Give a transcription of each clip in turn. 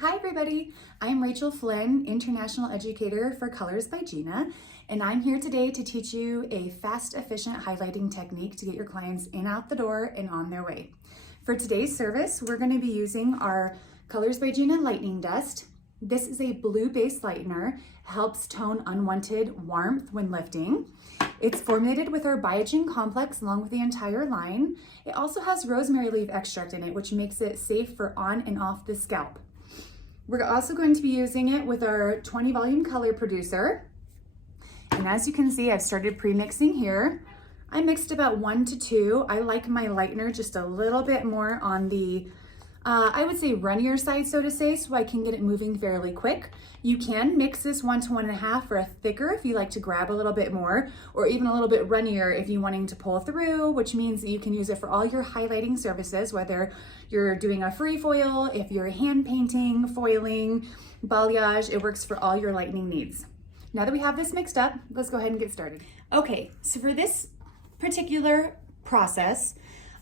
Hi everybody, I'm Rachael Flynn, International Educator for Colors by Gina, and I'm here today to teach you a fast, efficient highlighting technique to get your clients in, out the door, and on their way. For today's service, we're going to be using our Colors by Gina Lightning Dust. This is a blue-based lightener, helps tone unwanted warmth when lifting. It's formulated with our Biogen complex along with the entire line. It also has rosemary leaf extract in it, which makes it safe for on and off the scalp. We're also going to be using it with our 20 volume color producer. And as you can see, I've started pre-mixing here. I mixed about 1 to 2. I like my lightener just a little bit more on the, I would say runnier side, so to say, so I can get it moving fairly quick. You can mix this 1 to 1.5 for a thicker if you like to grab a little bit more, or even a little bit runnier if you're wanting to pull through, which means that you can use it for all your highlighting services, whether you're doing a free foil, if you're hand painting, foiling, balayage, it works for all your lightning needs. Now that we have this mixed up, let's go ahead and get started. Okay, so for this particular process,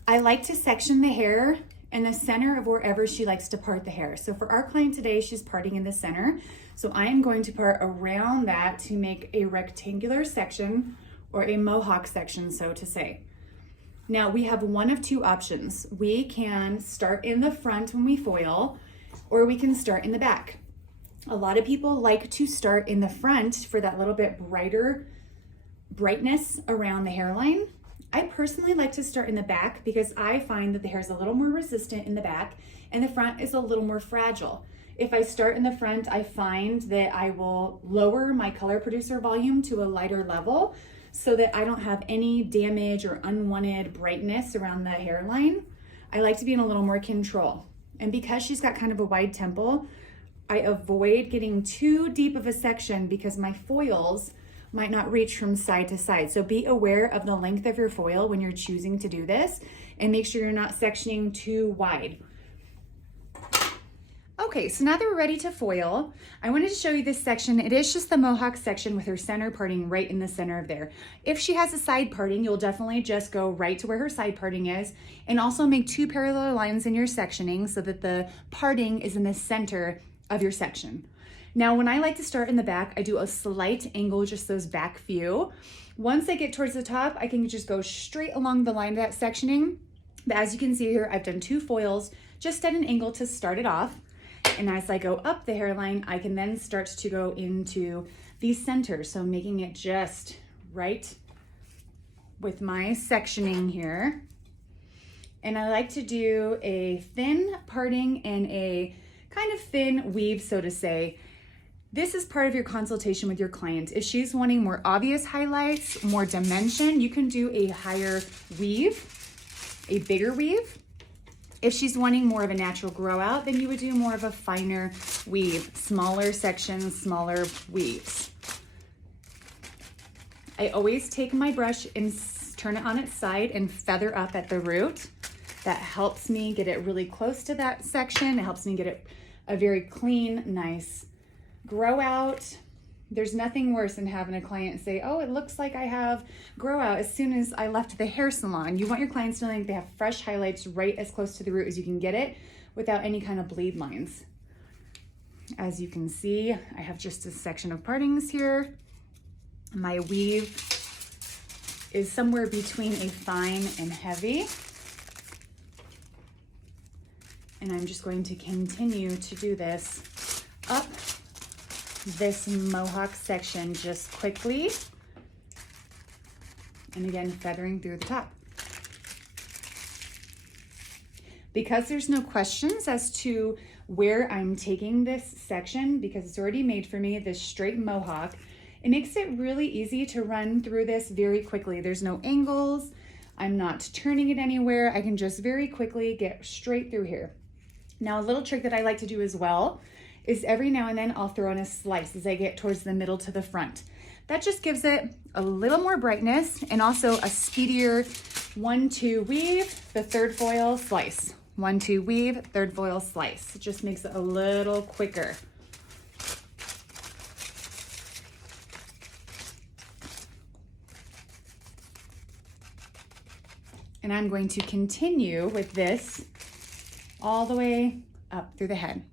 I like to section the hair in the center of wherever she likes to part the hair. So for our client today, she's parting in the center. So I am going to part around that to make a rectangular section or a mohawk section, so to say. Now we have one of two options. We can start in the front when we foil, or we can start in the back. A lot of people like to start in the front for that little bit brighter brightness around the hairline. I personally like to start in the back because I find that the hair is a little more resistant in the back and the front is a little more fragile. If I start in the front, I find that I will lower my color producer volume to a lighter level so that I don't have any damage or unwanted brightness around the hairline. I like to be in a little more control. And because she's got kind of a wide temple, I avoid getting too deep of a section because my foils might not reach from side to side. So be aware of the length of your foil when you're choosing to do this and make sure you're not sectioning too wide. Okay, so now that we're ready to foil, I wanted to show you this section. It is just the mohawk section with her center parting right in the center of there. If she has a side parting, you'll definitely just go right to where her side parting is and also make 2 parallel lines in your sectioning so that the parting is in the center of your section. Now, when I like to start in the back, I do a slight angle, just those back few. Once I get towards the top, I can just go straight along the line of that sectioning. But as you can see here, I've done 2 foils just at an angle to start it off. And as I go up the hairline, I can then start to go into the center. So making it just right with my sectioning here. And I like to do a thin parting and a kind of thin weave, so to say. This is part of your consultation with your client. If she's wanting more obvious highlights, more dimension, you can do a higher weave, a bigger weave. If she's wanting more of a natural grow out, then you would do more of a finer weave, smaller sections, smaller weaves. I always take my brush and turn it on its side and feather up at the root. That helps me get it really close to that section. It helps me get it a very clean, nice grow out. There's nothing worse than having a client say, oh, it looks like I have grow out as soon as I left the hair salon. You want your clients to know like they have fresh highlights right as close to the root as you can get it without any kind of bleed lines. As you can see, I have just a section of partings here. My weave is somewhere between a fine and heavy. And I'm just going to continue to do this up this mohawk section just quickly. And again, feathering through the top. Because there's no questions as to where I'm taking this section, because it's already made for me, this straight mohawk, it makes it really easy to run through this very quickly. There's no angles. I'm not turning it anywhere. I can just very quickly get straight through here. Now, a little trick that I like to do as well is every now and then I'll throw in a slice as I get towards the middle to the front. That just gives it a little more brightness and also a speedier 1-2 weave, the third foil slice. 1-2 weave, third foil slice. It just makes it a little quicker. And I'm going to continue with this all the way up through the head.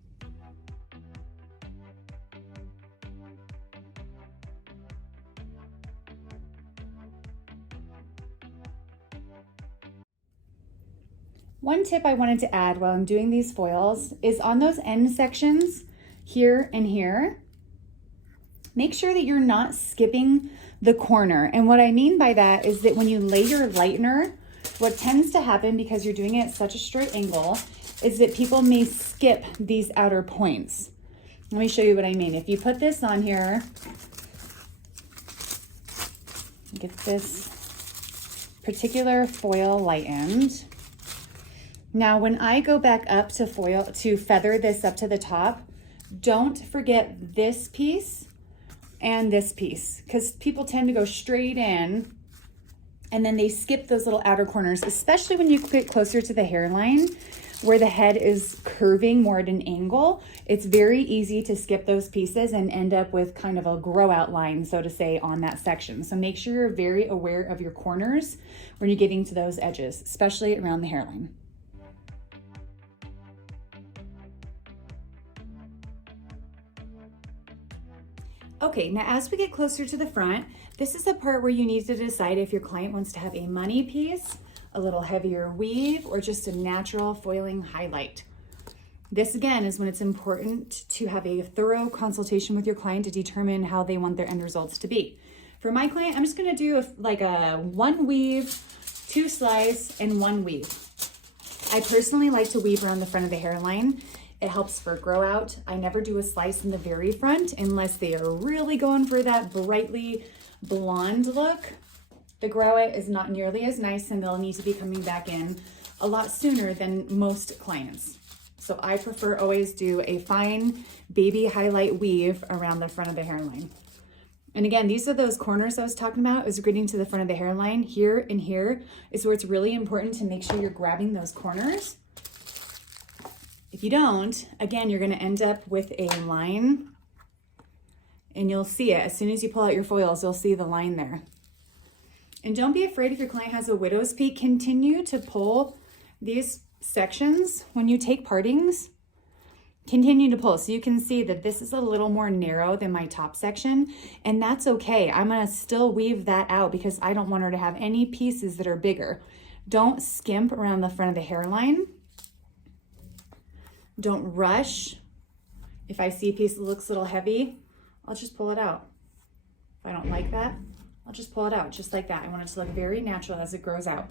One tip I wanted to add while I'm doing these foils is on those end sections here and here, make sure that you're not skipping the corner. And what I mean by that is that when you lay your lightener, what tends to happen because you're doing it at such a straight angle is that people may skip these outer points. Let me show you what I mean. If you put this on here, get this particular foil lightened. Now, when I go back up to foil to feather this up to the top, don't forget this piece and this piece, because people tend to go straight in and then they skip those little outer corners, especially when you get closer to the hairline where the head is curving more at an angle. It's very easy to skip those pieces and end up with kind of a grow out line, so to say, on that section. So make sure you're very aware of your corners when you're getting to those edges, especially around the hairline. Okay, now as we get closer to the front, this is the part where you need to decide if your client wants to have a money piece, a little heavier weave, or just a natural foiling highlight. This again is when it's important to have a thorough consultation with your client to determine how they want their end results to be. For my client, I'm just gonna do like a 1 weave, 2 slice, and 1 weave. I personally like to weave around the front of the hairline. It helps for grow out. I never do a slice in the very front unless they are really going for that brightly blonde look. The grow out is not nearly as nice and they'll need to be coming back in a lot sooner than most clients. So I prefer always do a fine baby highlight weave around the front of the hairline. And again, these are those corners I was talking about, is getting to the front of the hairline. Here and here is where it's really important to make sure you're grabbing those corners. If you don't, again, you're gonna end up with a line and you'll see it. As soon as you pull out your foils, you'll see the line there. And don't be afraid if your client has a widow's peak. Continue to pull these sections when you take partings. Continue to pull so you can see that this is a little more narrow than my top section, and that's okay. I'm gonna still weave that out because I don't want her to have any pieces that are bigger. Don't skimp around the front of the hairline. Don't rush. If I see a piece that looks a little heavy, I'll just pull it out. If I don't like that, I'll just pull it out just like that. I want it to look very natural as it grows out.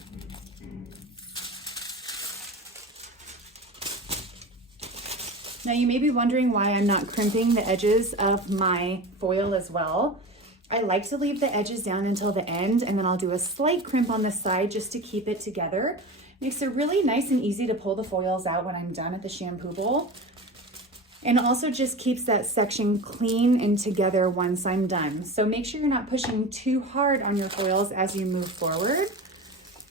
Now you may be wondering why I'm not crimping the edges of my foil as well. I like to leave the edges down until the end, and then I'll do a slight crimp on the side just to keep it together. Makes it really nice and easy to pull the foils out when I'm done at the shampoo bowl. And also just keeps that section clean and together once I'm done. So make sure you're not pushing too hard on your foils as you move forward.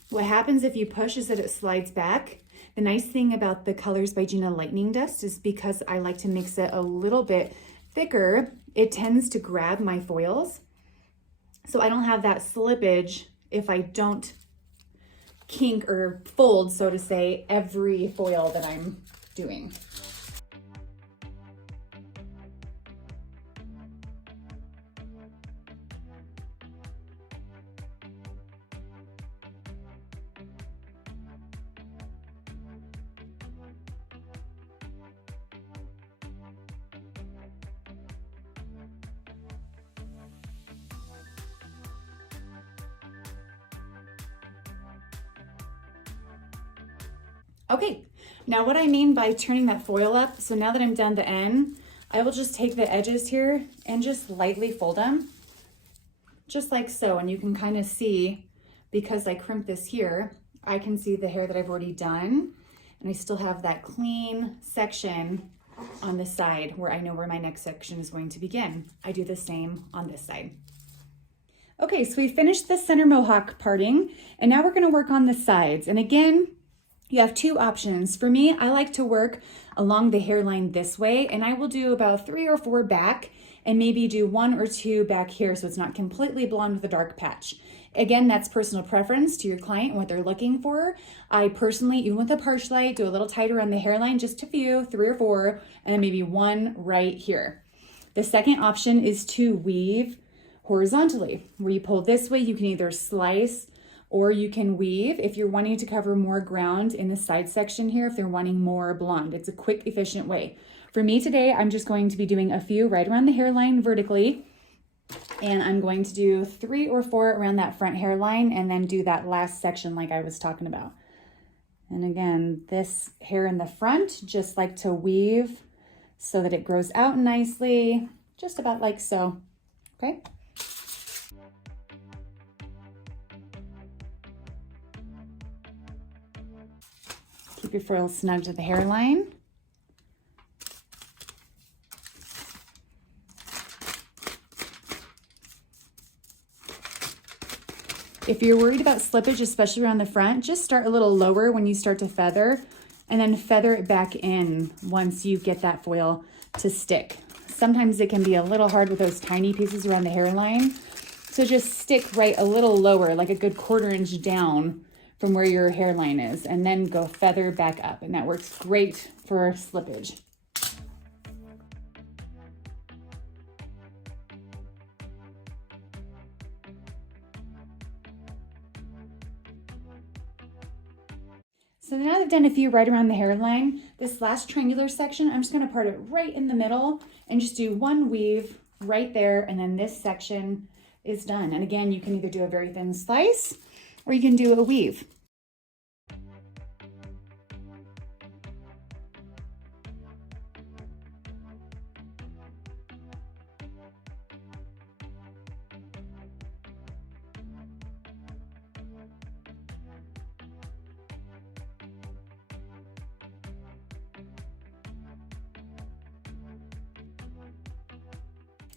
What happens if you push is that it slides back. The nice thing about the Colors by Gina lightening dust is because I like to mix it a little bit thicker, it tends to grab my foils. So I don't have that slippage if I don't kink or fold, so to say, every foil that I'm doing. Okay, now what I mean by turning that foil up, so now that I'm done the end, I will just take the edges here and just lightly fold them, just like so. And you can kind of see, because I crimped this here, I can see the hair that I've already done, and I still have that clean section on the side where I know where my next section is going to begin. I do the same on this side. Okay, so we finished the center mohawk parting, and now we're gonna work on the sides. And again, you have 2 options. For me, I like to work along the hairline this way, and I will do about 3 or 4 back and maybe do 1 or 2 back here so it's not completely blonde with a dark patch. Again, that's personal preference to your client and what they're looking for. I personally, even with a parch light, do a little tighter on the hairline, just a few, 3 or 4, and then maybe 1 right here. The second option is to weave horizontally, where you pull this way. You can either slice or you can weave if you're wanting to cover more ground in the side section here, if they're wanting more blonde. It's a quick, efficient way. For me today, I'm just going to be doing a few right around the hairline vertically, and I'm going to do 3 or 4 around that front hairline and then do that last section like I was talking about. And again, this hair in the front, just like to weave so that it grows out nicely, just about like so, okay? Keep your frills snug to the hairline. If you're worried about slippage, especially around the front, just start a little lower when you start to feather, and then feather it back in once you get that foil to stick. Sometimes it can be a little hard with those tiny pieces around the hairline, so just stick right a little lower, like a good 1/4 inch down from where your hairline is, and then go feather back up, and that works great for slippage. So now that I've done a few right around the hairline, this last triangular section, I'm just gonna part it right in the middle and just do 1 weave right there, and then this section is done. And again, you can either do a very thin slice or you can do a weave.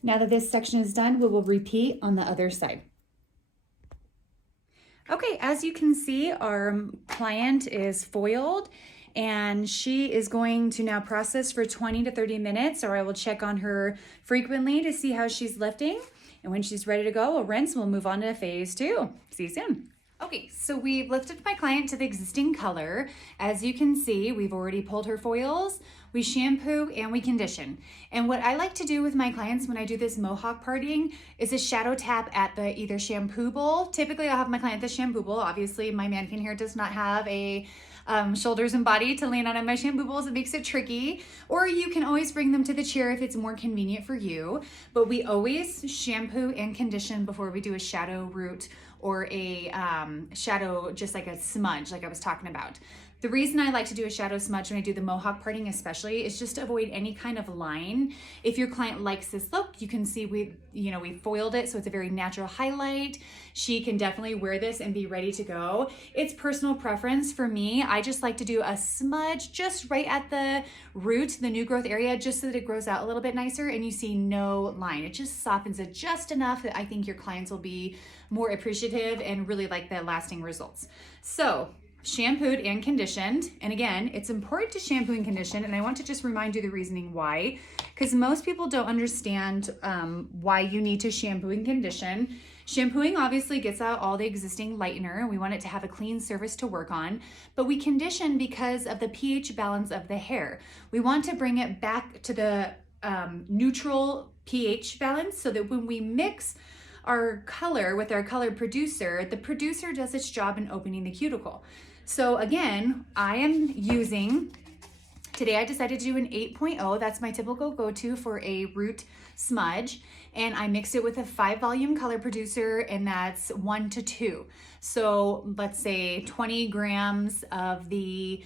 Now that this section is done, we will repeat on the other side. Okay, as you can see, our client is foiled and she is going to now process for 20 to 30 minutes, or I will check on her frequently to see how she's lifting. And when she's ready to go, we'll rinse and we'll move on to phase 2. See you soon. Okay, so we've lifted my client to the existing color. As you can see, we've already pulled her foils, we shampoo, and we condition. And what I like to do with my clients when I do this mohawk parting is a shadow tap at the either shampoo bowl. Typically, I'll have my client at the shampoo bowl. Obviously, my mannequin here does not have a shoulders and body to land on in my shampoo bowls. It makes it tricky. Or you can always bring them to the chair if it's more convenient for you. But we always shampoo and condition before we do a shadow root or a shadow, just like a smudge like I was talking about. The reason I like to do a shadow smudge when I do the mohawk parting especially is just to avoid any kind of line. If your client likes this look, you can see we foiled it so it's a very natural highlight. She can definitely wear this and be ready to go. It's personal preference. For me, I just like to do a smudge just right at the root, the new growth area, just so that it grows out a little bit nicer and you see no line. It just softens it just enough that I think your clients will be more appreciative and really like the lasting results. So, shampooed and conditioned. And again, it's important to shampoo and condition. And I want to just remind you the reasoning why, because most people don't understand why you need to shampoo and condition. Shampooing obviously gets out all the existing lightener, and we want it to have a clean surface to work on, but we condition because of the pH balance of the hair. We want to bring it back to the neutral pH balance so that when we mix our color with our color producer, the producer does its job in opening the cuticle. So again, I am using, today I decided to do an 8.0. That's my typical go-to for a root smudge. And I mixed it with a 5 volume color producer, and that's 1 to 2. So let's say 20 grams of the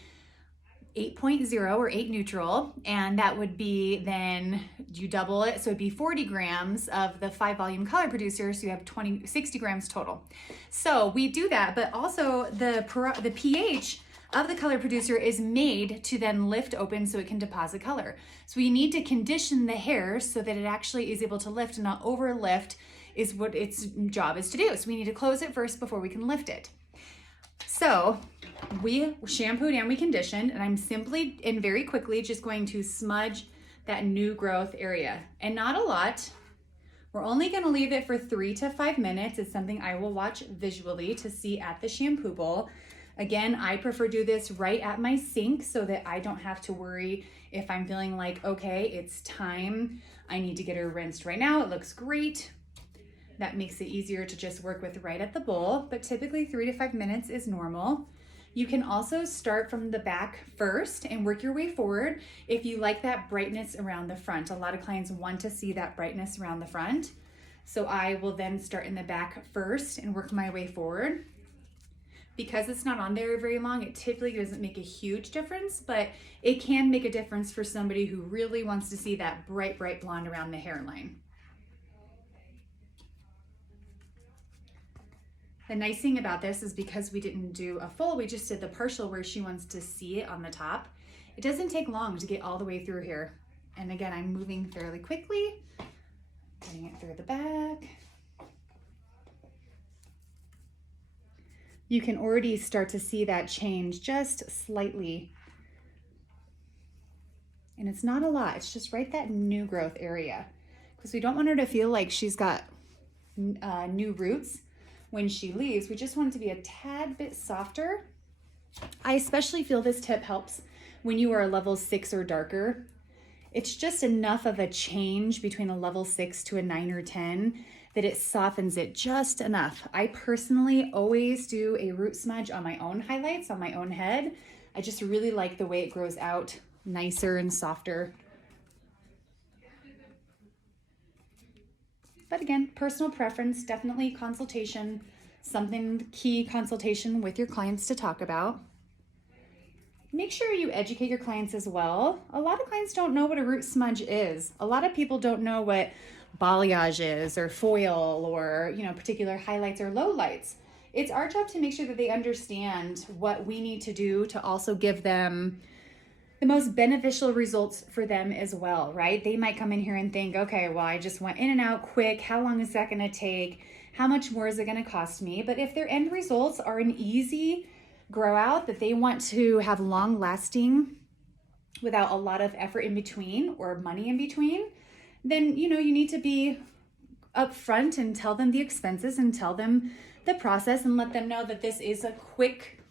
8.0 or 8 neutral, and that would be, then you double it, so it'd be 40 grams of the 5 volume color producer, so you have 60 grams total. So we do that, but also the pH of the color producer is made to then lift open so it can deposit color. So we need to condition the hair so that it actually is able to lift and not overlift is what its job is to do. So we need to close it first before we can lift it. So we shampooed and we conditioned, and I'm simply and very quickly just going to smudge that new growth area, and not a lot. We're only going to leave it for 3 to 5 minutes. It's something I will watch visually to see at the shampoo bowl. Again, I prefer to do this right at my sink so that I don't have to worry if I'm feeling like, okay, it's time, I need to get her rinsed right now. It looks great. That makes it easier to just work with right at the bowl, but typically 3 to 5 minutes is normal. You can also start from the back first and work your way forward if you like that brightness around the front. A lot of clients want to see that brightness around the front. So I will then start in the back first and work my way forward. Because it's not on there very long, it typically doesn't make a huge difference, but it can make a difference for somebody who really wants to see that bright, bright blonde around the hairline. The nice thing about this is because we didn't do a full, we just did the partial where she wants to see it on the top. It doesn't take long to get all the way through here. And again, I'm moving fairly quickly, getting it through the back. You can already start to see that change just slightly. And it's not a lot, it's just right that new growth area. Because we don't want her to feel like she's got new roots when she leaves. We just want it to be a tad bit softer. I especially feel this tip helps when you are a level 6 or darker. It's just enough of a change between a level 6 to a 9 or 10 that it softens it just enough. I personally always do a root smudge on my own highlights, on my own head. I just really like the way it grows out nicer and softer. But again, personal preference, definitely consultation, something key consultation with your clients to talk about. Make sure you educate your clients as well. A lot of clients don't know what a root smudge is. A lot of people don't know what balayage is or foil or, particular highlights or lowlights. It's our job to make sure that they understand what we need to do to also give them the most beneficial results for them as well, right? They might come in here and think, okay, well, I just went in and out quick. How long is that going to take? How much more is it going to cost me? But if their end results are an easy grow out that they want to have long lasting without a lot of effort in between or money in between, then, you need to be upfront and tell them the expenses and tell them the process and let them know that this is a quick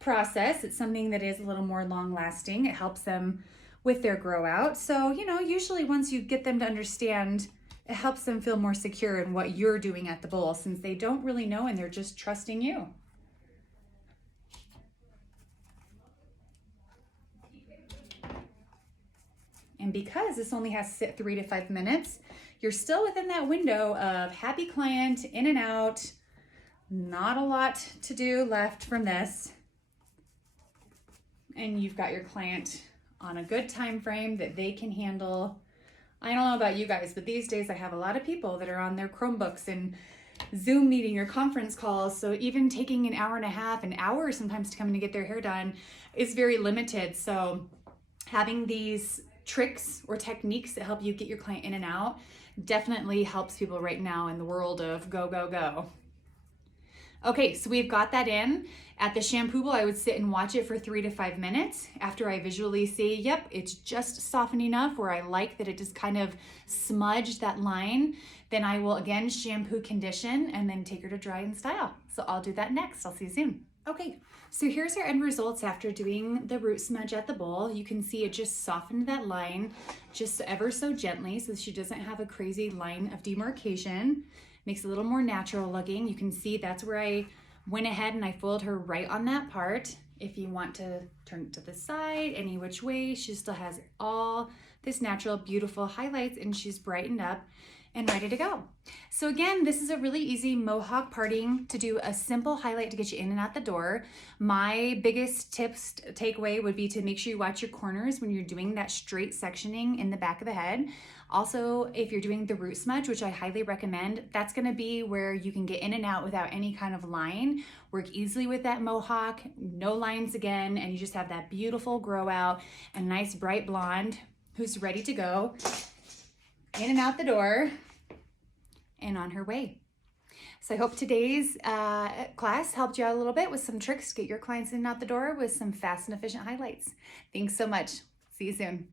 process. It's something that is a little more long lasting. It helps them with their grow out. So, usually once you get them to understand, it helps them feel more secure in what you're doing at the bowl since they don't really know and they're just trusting you. And because this only has to sit 3 to 5 minutes, you're still within that window of happy client, in and out, not a lot to do left from this. And you've got your client on a good time frame that they can handle. I don't know about you guys, but these days I have a lot of people that are on their Chromebooks and Zoom meeting or conference calls. So even taking an hour and a half, an hour sometimes to come in to get their hair done is very limited. So having these tricks or techniques that help you get your client in and out definitely helps people right now in the world of go, go, go. Okay, so we've got that in. At the shampoo bowl, I would sit and watch it for 3 to 5 minutes. After I visually see, yep, it's just softened enough where I like that it just kind of smudged that line, then I will again shampoo, condition, and then take her to dry and style. So I'll do that next. I'll see you soon. Okay, so here's our end results after doing the root smudge at the bowl. You can see it just softened that line just ever so gently so she doesn't have a crazy line of demarcation. Makes it a little more natural looking. You can see that's where I went ahead and I foiled her right on that part. If you want to turn it to the side, any which way, she still has all this natural, beautiful highlights and she's brightened up and ready to go. So again, this is a really easy mohawk parting to do a simple highlight to get you in and out the door. My biggest tips takeaway would be to make sure you watch your corners when you're doing that straight sectioning in the back of the head. Also, if you're doing the root smudge, which I highly recommend, that's gonna be where you can get in and out without any kind of line. Work easily with that mohawk, no lines again, and you just have that beautiful grow out, a nice bright blonde who's ready to go in and out the door and on her way. So I hope today's class helped you out a little bit with some tricks to get your clients in and out the door with some fast and efficient highlights. Thanks so much. See you soon.